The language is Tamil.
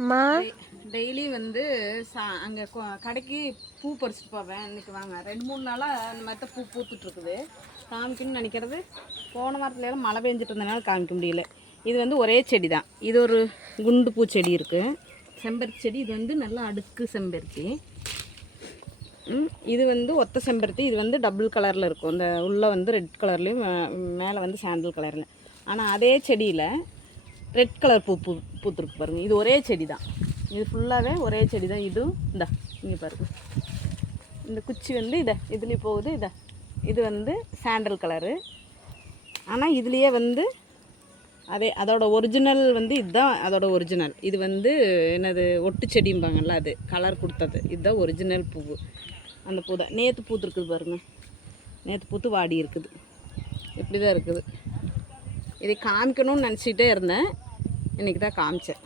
அம்மா டெய்லி வந்து அங்கே கடைக்கு பூ பறிச்சுட்டு போவேன். இன்றைக்கி வாங்க 2-3 நாளாக இந்த மாதிரி தான் பூ பூத்துட்ருக்குது. காமிக்கணும்னு நினைக்கிறது போன வாரத்துலலாம் மழை பெஞ்சிட்டு இருந்தனால காமிக்க முடியல. இது வந்து ஒரே செடி தான். இது ஒரு குண்டு பூச்செடி இருக்குது, செம்பருத்தி செடி. இது வந்து நல்லா அடுக்கு செம்பருத்தி. இது வந்து ஒத்த செம்பருத்தி. இது வந்து டபுள் கலரில் இருக்கும். இந்த உள்ளே வந்து ரெட் கலர்லேயும் மேலே வந்து சாண்டல் கலரில். ஆனால் அதே செடியில் ரெட் கலர் பூத்துருக்கு பாருங்கள். இது ஒரே செடி தான். இது ஃபுல்லாகவே ஒரே செடி தான். இதுவும் இந்த இங்கே பாருங்க, இந்த குச்சி வந்து இதுலேயும் போகுது. இது வந்து சாண்டல் கலரு. ஆனால் இதுலேயே வந்து அதோட ஒரிஜினல் வந்து இதுதான் அதோட ஒரிஜினல். இது வந்து என்னது ஒட்டு செடிம்பாங்கள்ல, அது கலர் கொடுத்தது. இதுதான் ஒரிஜினல் பூ. அந்த பூ தான் நேற்று பூத்துருக்குது பாருங்கள். நேற்று பூத்து வாடி இருக்குது. இப்படி தான் இருக்குது. இதை காமிக்கணும்னு நினச்சிக்கிட்டே இருந்தேன். இன்றைக்கி தான் காமிச்சேன்.